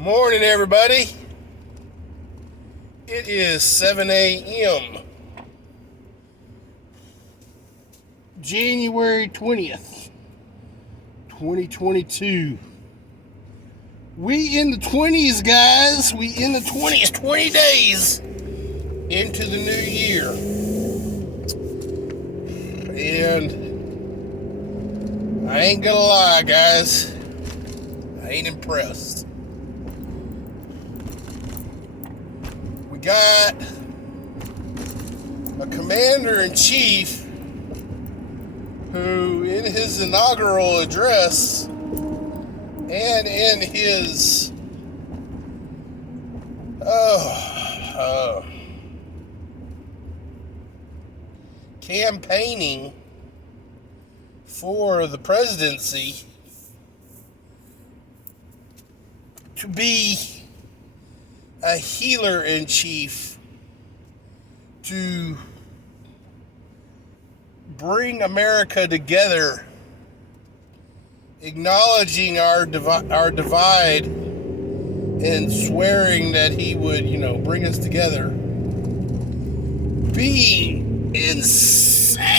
Morning, everybody. It is 7 a.m. January 20th, 2022. We in the 20s, guys. We in the 20s. 20 days into the new year. And I ain't gonna lie, guys. I ain't impressed. We got a commander-in-chief who, in his inaugural address and in his campaigning for the presidency, to be a healer-in-chief, to bring America together, acknowledging our divide and swearing that he would, bring us together, being insanely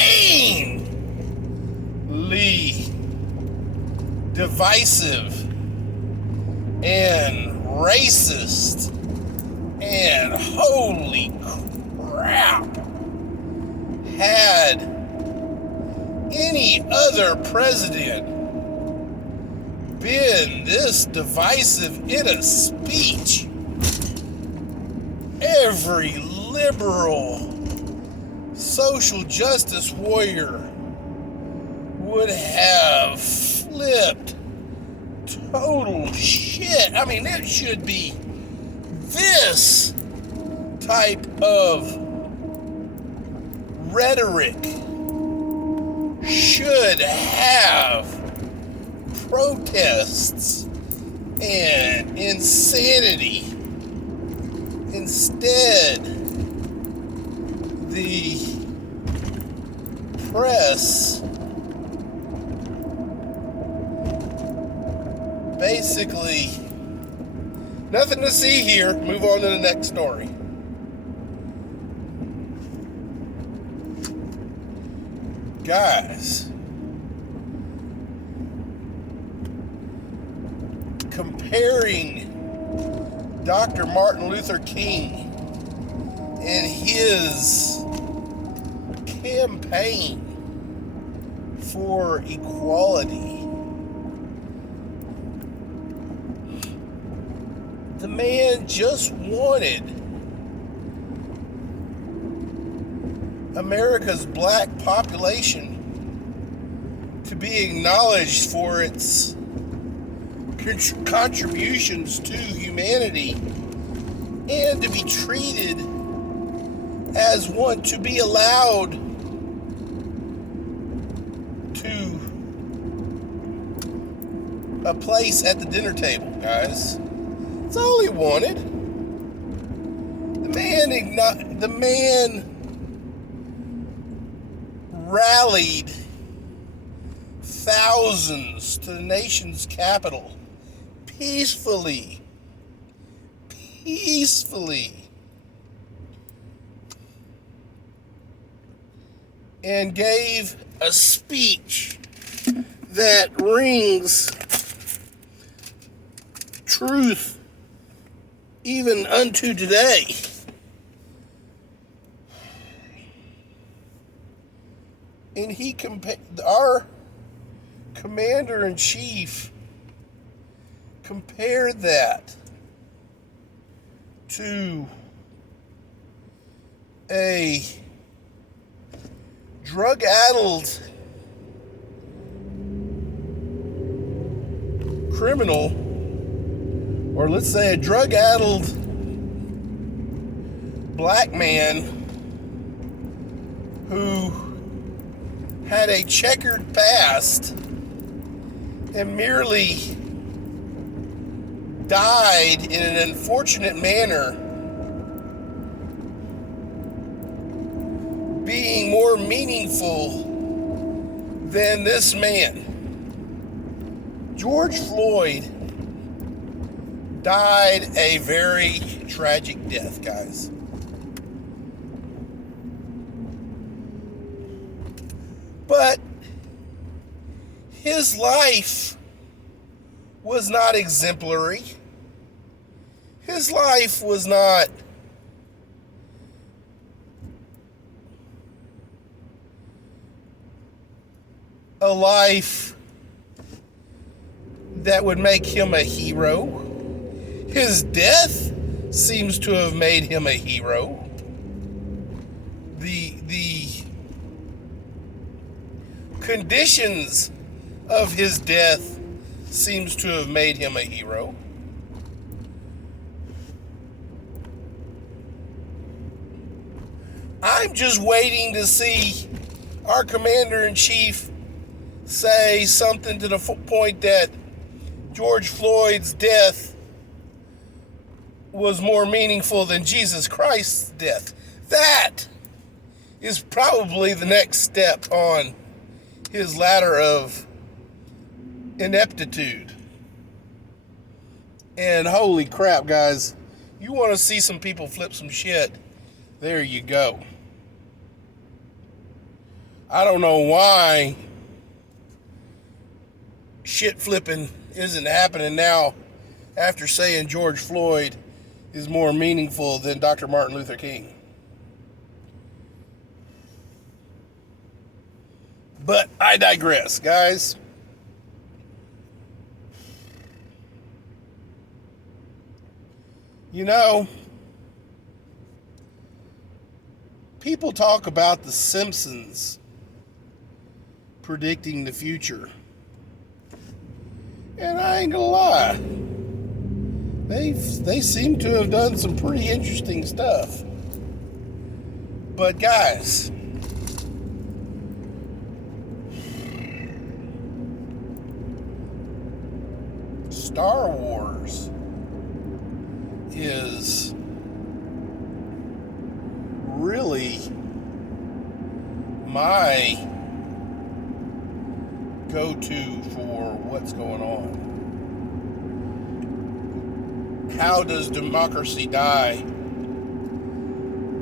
divisive and racist and holy crap, had any other president been this divisive in a speech, every liberal social justice warrior would have flipped total shit. I mean, it should be this type of rhetoric should have protests and insanity. Instead, the press basically, nothing to see here. Move on to the next story. Guys, comparing Dr. Martin Luther King and his campaign for equality. The man just wanted America's black population to be acknowledged for its contributions to humanity and to be treated as one, to be allowed to a place at the dinner table, guys. That's all he wanted. The man rallied thousands to the nation's capital peacefully, and gave a speech that rings truth even unto today. And our commander-in-chief compared that to a drug-addled criminal, or let's say a drug-addled black man who had a checkered past and merely died in an unfortunate manner, being more meaningful than this man. George Floyd died a very tragic death, guys. But his life was not exemplary. His life was not a life that would make him a hero. His death seems to have made him a hero. The conditions of his death seems to have made him a hero. I'm just waiting to see our commander-in-chief say something to the point that George Floyd's death was more meaningful than Jesus Christ's death. That is probably the next step on his ladder of ineptitude. And holy crap, guys, you want to see some people flip some shit, there you go. I don't know why shit flipping isn't happening now after saying George Floyd is more meaningful than Dr. Martin Luther King. But I digress, guys. You know, people talk about the Simpsons predicting the future. And I ain't gonna lie, they seem to have done some pretty interesting stuff. But guys, Star Wars is really my go-to for what's going on. How does democracy die?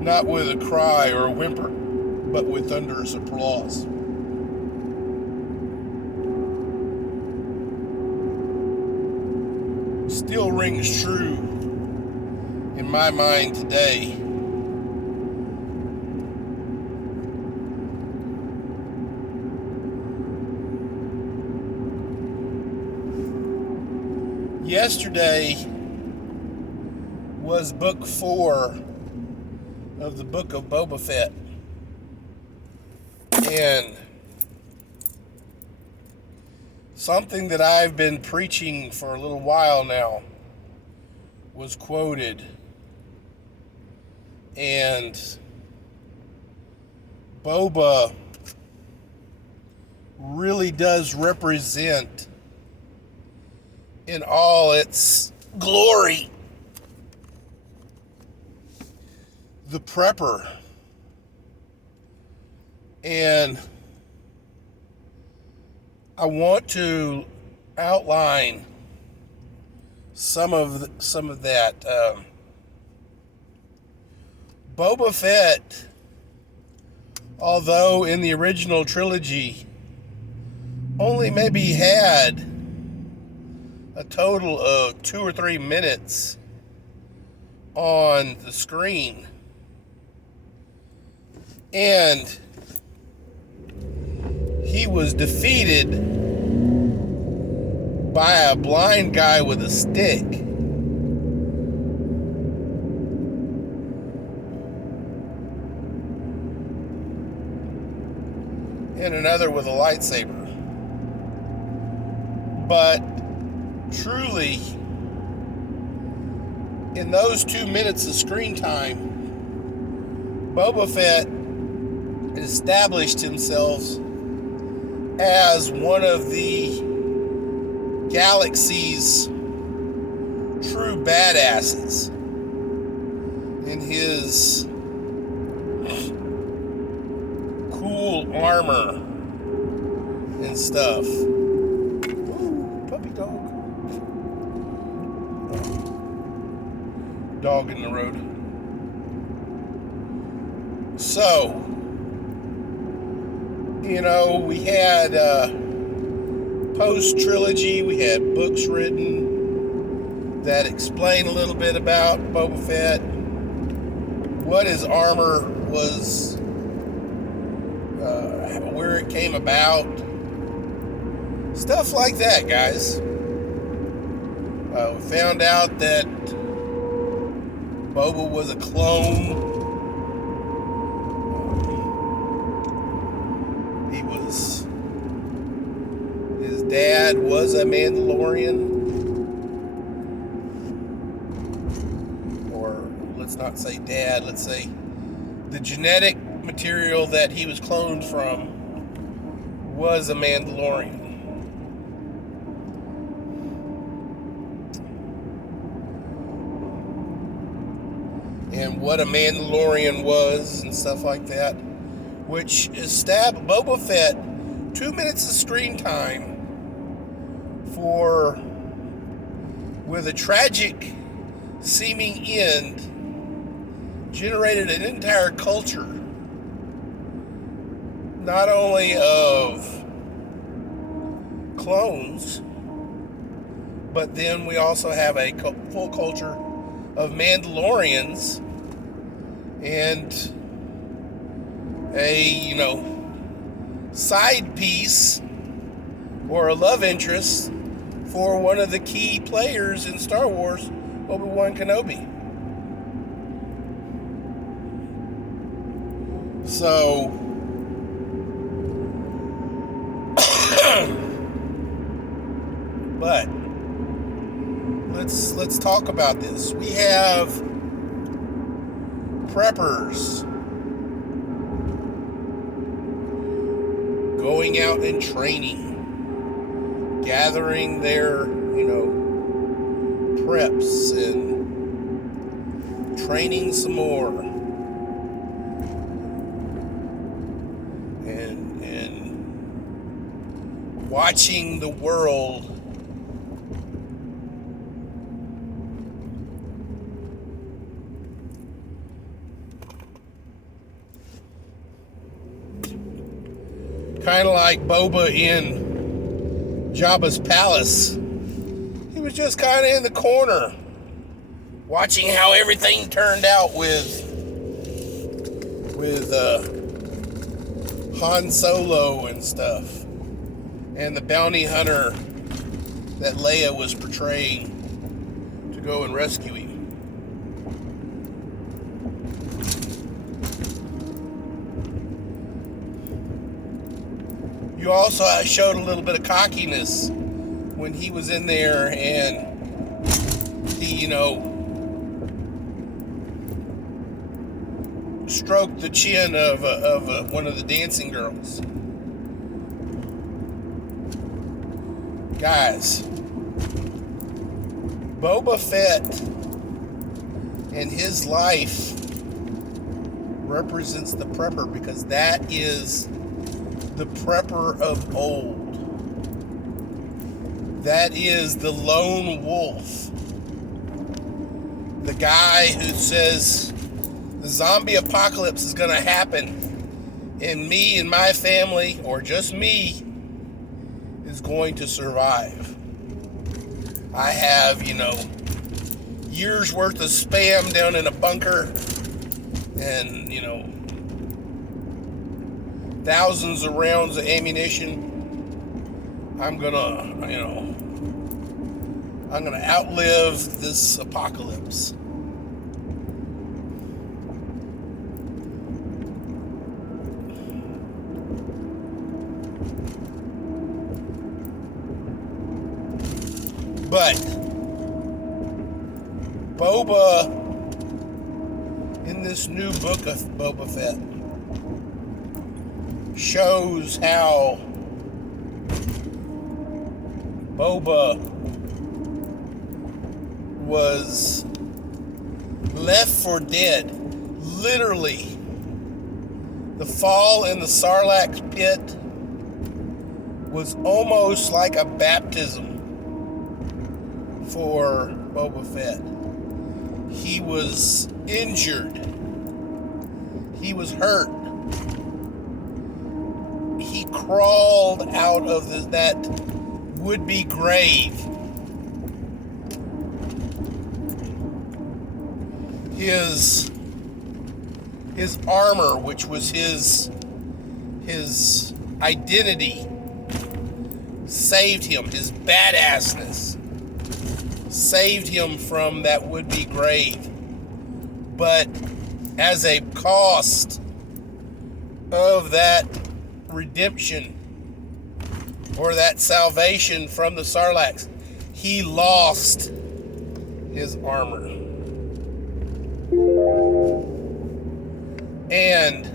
Not with a cry or a whimper, but with thunderous applause. Still rings true in my mind today. Yesterday was book 4 of the book of Boba Fett. And something that I've been preaching for a little while now was quoted. And Boba really does represent in all its glory the prepper. And I want to outline some of that. Boba Fett, although in the original trilogy only maybe had a total of 2 or 3 minutes on the screen, and he was defeated by a blind guy with a stick. And another with a lightsaber. But truly, in those 2 minutes of screen time, Boba Fett established himself as one of the galaxy's true badasses in his cool armor and stuff. Ooh, puppy dog. dog in the road. So, we had post-trilogy, we had books written that explain a little bit about Boba Fett, what his armor was, where it came about, stuff like that, guys. We found out that Boba was a clone. His dad was a Mandalorian. Or let's not say dad, let's say the genetic material that he was cloned from was a Mandalorian. And what a Mandalorian was and stuff like that, which established Boba Fett 2 minutes of screen time with a tragic seeming end, generated an entire culture, not only of clones, but then we also have a full culture of Mandalorians and a, side piece or a love interest for one of the key players in Star Wars, Obi-Wan Kenobi. So, but let's talk about this. We have preppers going out and training, gathering their, preps and training some more, and watching the world kind of like Boba in Jabba's palace. He was just kind of in the corner, watching how everything turned out with Han Solo and stuff, and the bounty hunter that Leia was portraying to go and rescue him. You also showed a little bit of cockiness when he was in there and he, stroked the chin of one of the dancing girls. Guys, Boba Fett and his life represents the prepper, because that is the prepper of old. That is the lone wolf. The guy who says the zombie apocalypse is going to happen and me and my family, or just me, is going to survive. I have, years worth of spam down in a bunker, and, thousands of rounds of ammunition. I'm gonna outlive this apocalypse. But Boba, in this new book of Boba Fett, shows how Boba was left for dead. Literally, the fall in the Sarlacc pit was almost like a baptism for Boba Fett. He was injured. He was hurt. He crawled out of that would-be grave. His armor, which was his identity, saved him. His badassness saved him from that would-be grave. But as a cost of that redemption or that salvation from the Sarlaccs, he lost his armor. And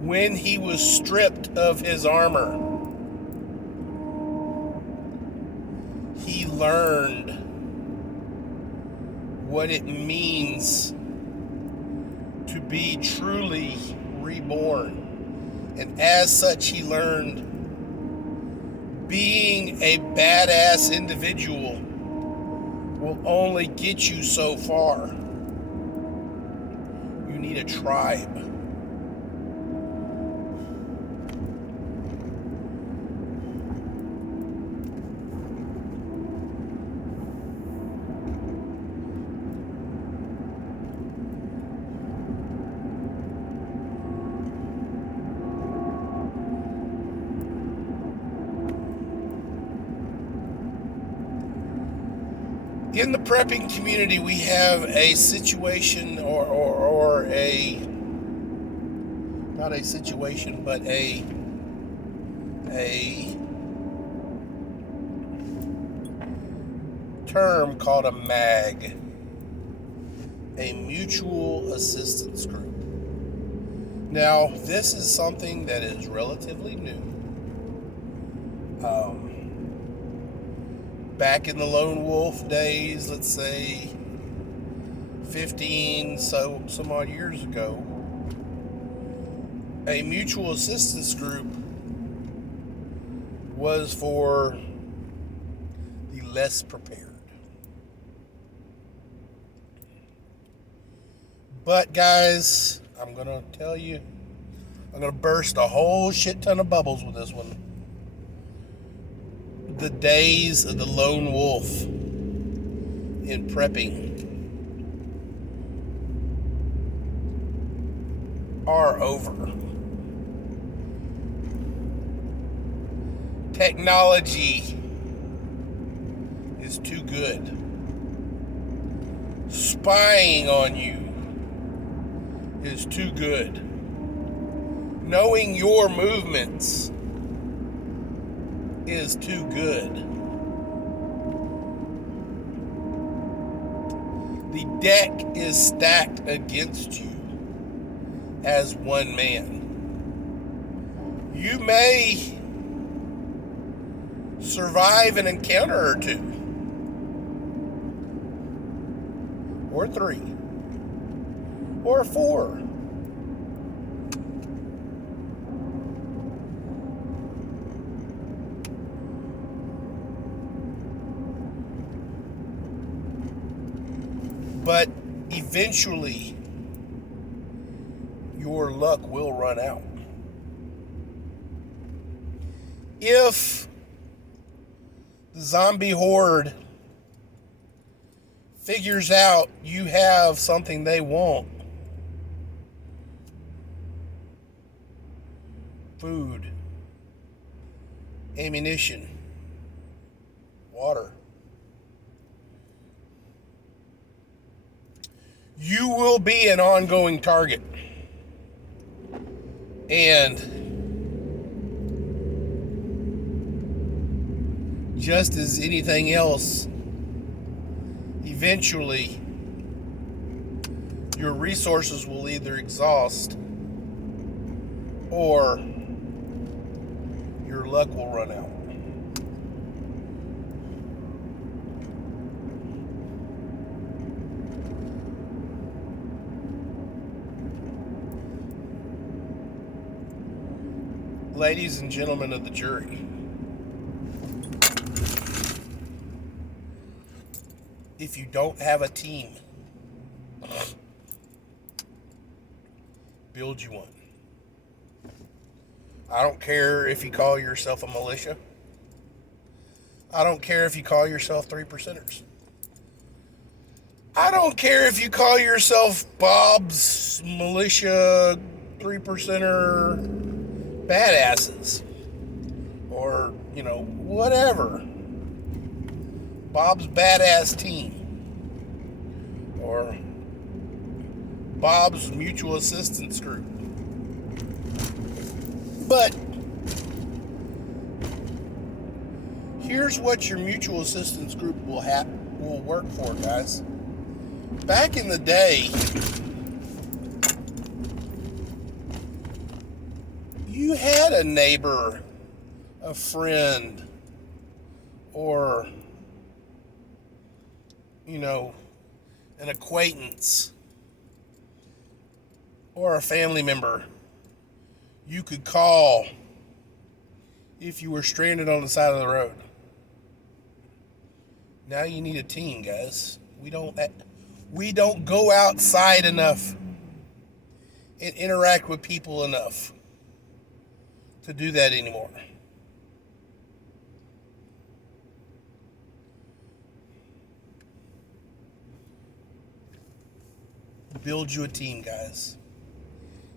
when he was stripped of his armor, he learned what it means to be truly reborn. And as such, he learned being a badass individual will only get you so far. You need a tribe. In the prepping community, we have a situation or a, not a situation, but a term called a MAG, a mutual assistance group. Now, this is something that is relatively new. Back in the lone wolf days, let's say 15 some odd years ago, a mutual assistance group was for the less prepared. But guys, I'm going to tell you, I'm going to burst a whole shit ton of bubbles with this one. The days of the lone wolf in prepping are over. Technology is too good. Spying on you is too good. Knowing your movements is too good. The deck is stacked against you as one man. You may survive an encounter or two, or three, or four. But eventually, your luck will run out. If the zombie horde figures out you have something they want, food, ammunition, water, you will be an ongoing target. And just as anything else, eventually your resources will either exhaust or your luck will run out. Ladies and gentlemen of the jury, if you don't have a team, build you one. I don't care if you call yourself a militia. I don't care if you call yourself 3%ers. I don't care if you call yourself Bob's militia 3%er badasses. Or, whatever. Bob's badass team. Or Bob's mutual assistance group. But here's what your mutual assistance group will work for, guys. Back in the day, you had a neighbor, a friend, or an acquaintance or a family member you could call if you were stranded on the side of the road. Now you need a team, guys. We don't go outside enough and interact with people enough to do that anymore. Build you a team, guys.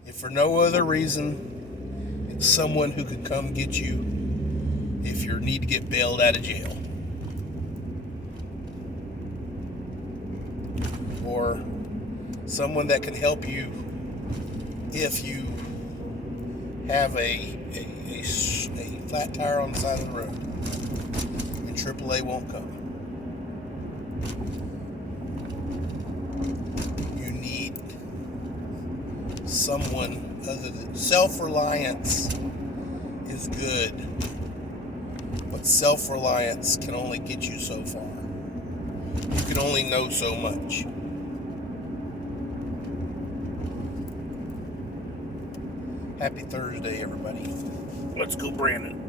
If for no other reason, it's someone who could come get you if you need to get bailed out of jail. Or someone that can help you if you have a flat tire on the side of the road and AAA won't come. You need someone other than self-reliance is good, but self-reliance can only get you so far. You can only know so much. Happy Thursday, everybody. Let's go, Brandon.